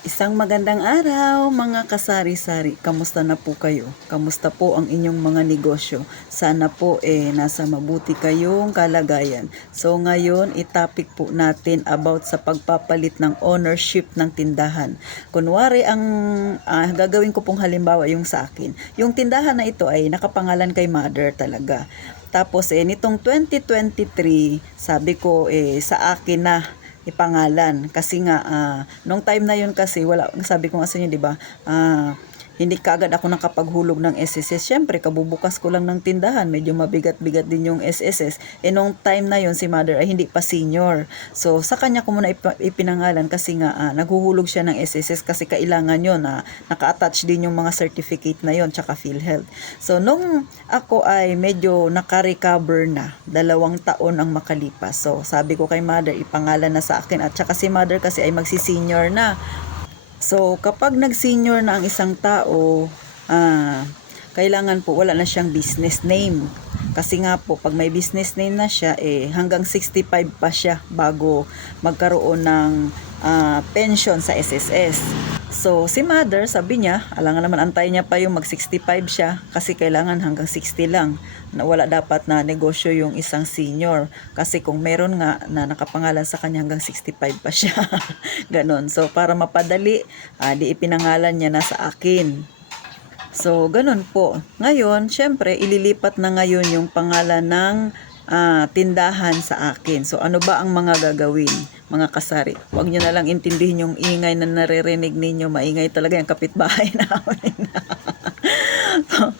Isang magandang araw mga kasari-sari. Kamusta na po kayo? Kamusta po ang inyong mga negosyo? Sana po nasa mabuti kayong kalagayan. So ngayon topic po natin about sa pagpapalit ng ownership ng tindahan. Kunwari ang gagawin ko pong halimbawa yung sa akin. Yung tindahan na ito ay nakapangalan kay mother talaga. Tapos nitong 2023, sabi ko sa akin na ipangalan kasi nga nung time na yun kasi wala, sabi ko nga sa inyo, di ba, hindi kaagad ako nakapaghulog ng SSS. Syempre kabubukas ko lang ng tindahan, medyo mabigat-bigat din yung SSS. Nung time na yun si mother ay hindi pa senior, so sa kanya ko muna ipinangalan kasi nga naghuhulog siya ng SSS kasi kailangan yun naka-attach din yung mga certificate na yun tsaka PhilHealth. So nung ako ay medyo naka-recover na, 2 taon ang makalipas, so sabi ko kay mother ipangalan na sa akin, at saka si mother kasi ay magsi-senior na. So, kapag nag-senior na ang isang tao, kailangan po wala na siyang business name. Kasi nga po, pag may business name na siya, hanggang 65 pa siya bago magkaroon ng pension sa SSS. So, si mother, sabi niya, alangan naman antay niya pa yung mag-65 siya kasi kailangan hanggang 60 lang. Na wala dapat na negosyo yung isang senior. Kasi kung meron nga na nakapangalan sa kanya hanggang 65 pa siya. Ganon. So, para mapadali, di ipinangalan niya na sa akin. So, ganun po. Ngayon, syempre, ililipat na ngayon yung pangalan ng tindahan sa akin. So, ano ba ang mga gagawin, mga kasari? Huwag nyo na lang intindihin yung ingay na naririnig ninyo. Maingay talaga yung kapitbahay namin. So,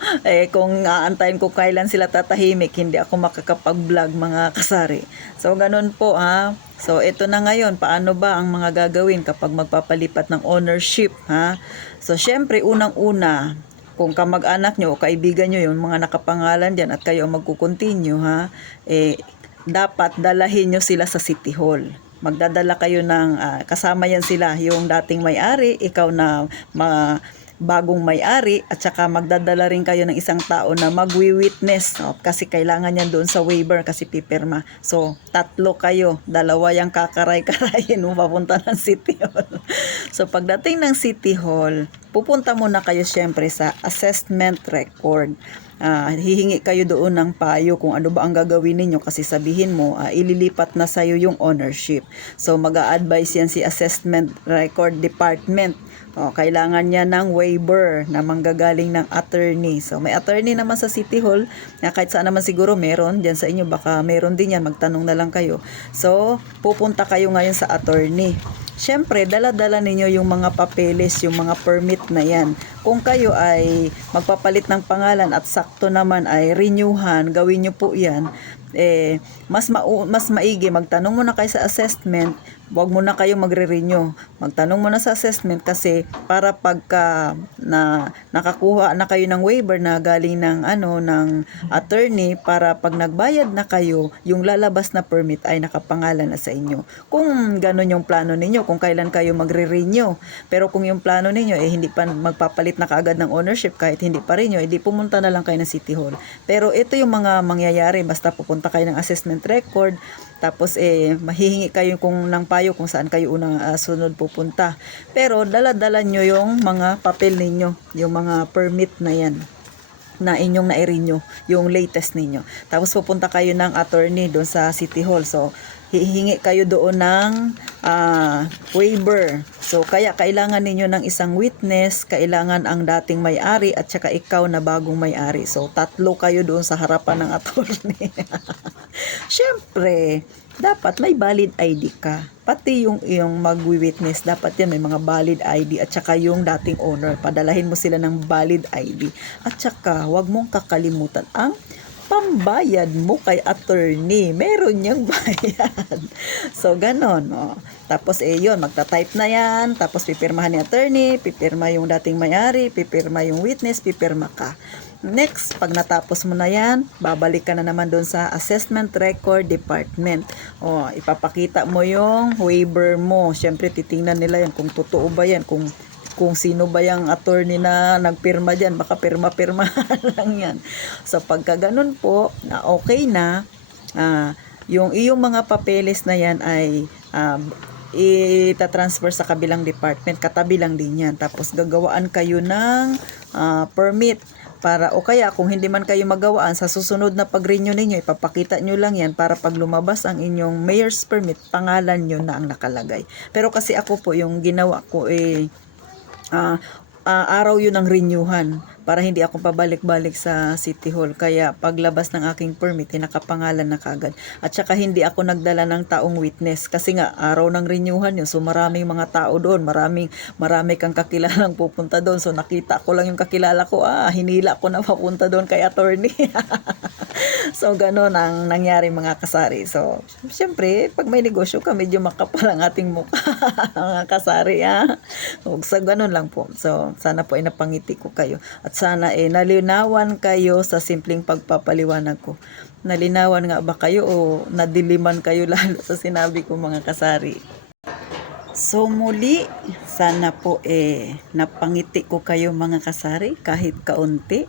kung aantayin ko kailan sila tatahimik, hindi ako makakapag-vlog, mga kasari. So, ganun po So, ito na ngayon, paano ba ang mga gagawin kapag magpapalipat ng ownership, So, syempre, unang-una, kung kamag-anak nyo o kaibigan nyo yung mga nakapangalan dyan at kayo magkukontinue, dapat dalahin nyo sila sa City Hall. Magdadala kayo ng, kasama yan sila, yung dating may-ari, ikaw na bagong may-ari, at saka magdadala rin kayo ng isang tao na magwi-witness, kasi kailangan yan doon sa waiver kasi pipirma. So, 3 kayo, 2 yung kakaray-karayin mo papunta ng City Hall. So, pagdating ng City Hall, pupunta muna kayo syempre sa assessment record. Hihingi kayo doon ng payo kung ano ba ang gagawin ninyo, kasi sabihin mo ililipat na sa'yo yung ownership. So mag-a-advise yan si assessment record department. Kailangan niya ng waiver na manggagaling ng attorney. So may attorney naman sa City Hall, kahit saan naman siguro meron dyan sa inyo, baka meron din yan, magtanong na lang kayo. So pupunta kayo ngayon sa attorney. Siyempre, dala-dala ninyo yung mga papeles, yung mga permit na yan. Kung kayo ay magpapalit ng pangalan at sakto naman ay renewhan, gawin nyo po yan. Mas maigi, magtanong muna kayo sa assessment, wag muna kayo magre-renew. Magtanong muna sa assessment kasi para pagka nakakuha na kayo ng waiver na galing ng ng attorney, para pag nagbayad na kayo, yung lalabas na permit ay nakapangalan na sa inyo. Kung ganun yung plano ninyo, kung kailan kayo magre-renew. Pero kung yung plano ninyo hindi pa magpapalit na kaagad ng ownership, kahit hindi pa renew, hindi pumunta na lang kayo ng City Hall. Pero ito yung mga mangyayari, basta pupunta kayo ng assessment record, tapos mahihingi kayo ng payo kung saan kayo unang sunod pupunta. Pero dala-dala nyo yung mga papel ninyo, yung mga permit na yan na inyong na-renew, yung latest ninyo. Tapos pupunta kayo ng attorney doon sa City Hall. So hihingi kayo doon ng waiver. So kaya kailangan ninyo ng isang witness, kailangan ang dating may-ari at saka ikaw na bagong may-ari. So 3 kayo doon sa harapan ng attorney. Siyempre, dapat may valid ID ka. Pati yung magwi-witness, dapat yan may mga valid ID, at saka yung dating owner, padalahin mo sila ng valid ID. At saka, wag mong kakalimutan ang pambayad mo kay attorney. Meron niyang bayad. So, ganon. Tapos, yun, magta-type na yan. Tapos, pipirmahan ni attorney, pipirma yung dating may-ari, pipirma yung witness, pipirma ka. Next, pag natapos mo na yan, babalik ka na naman doon sa assessment record department. Ipapakita mo yung waiver mo. Siyempre, titingnan nila yan kung totoo ba yan, kung sino ba yung attorney na nagpirma dyan, baka pirma-pirma lang yan. So pagka ganun po, na okay na, yung iyong mga papeles na yan ay ita-transfer sa kabilang department, katabi lang din yan. Tapos gagawaan kayo ng permit para, o kaya kung hindi man kayo magawaan sa susunod na pag-renew ninyo, ipapakita nyo lang yan para pag lumabas ang inyong mayor's permit, pangalan nyo na ang nakalagay. Pero kasi ako po, yung ginawa ko araw yun ang renewhan para hindi ako pabalik-balik sa City Hall. Kaya paglabas ng aking permit, nakapangalan na kagad. At saka hindi ako nagdala ng taong witness kasi nga araw ng renewhan yun. So maraming mga tao doon, marami kang kakilalang pupunta doon. So nakita ko lang yung kakilala ko, hinila ko na papunta doon kay attorney. So ganon ang nangyari mga kasari. So syempre, pag may negosyo ka, medyo makapal ang ating mukha mga kasari. So ganon lang po. So sana po ay napangiti ko kayo. At sana nalinawan kayo sa simpleng pagpapaliwanag ko. Nalinawan nga ba kayo o nadiliman kayo lalo sa sinabi ko mga kasari? So muli, sana po napangiti ko kayo mga kasari kahit kaunti.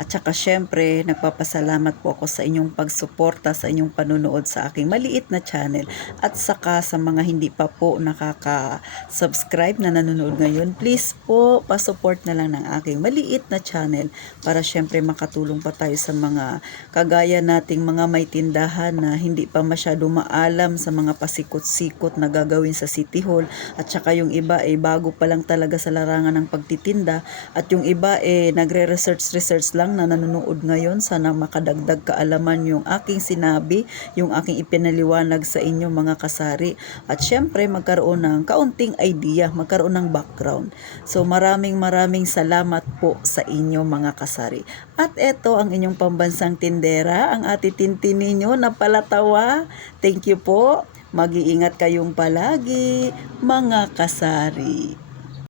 At saka syempre, nagpapasalamat po ako sa inyong pagsuporta, sa inyong panunood sa aking maliit na channel. At saka sa mga hindi pa po nakaka-subscribe na nanonood ngayon, please po, pasupport na lang ng aking maliit na channel para syempre makatulong pa tayo sa mga kagaya nating mga may tindahan na hindi pa masyado maalam sa mga pasikot-sikot na gagawin sa City Hall. At saka yung iba bago pa lang talaga sa larangan ng pagtitinda. At yung iba nagre-research lang na nanonood ngayon. Sana makadagdag kaalaman yung aking sinabi, yung aking ipinaliwanag sa inyo mga kasari. At syempre magkaroon ng kaunting idea, magkaroon ng background. So maraming salamat po sa inyo mga kasari. At eto ang inyong pambansang tindera, ang ati Tintin ninyo na palatawa. Thank you po. Mag-iingat kayong palagi mga kasari.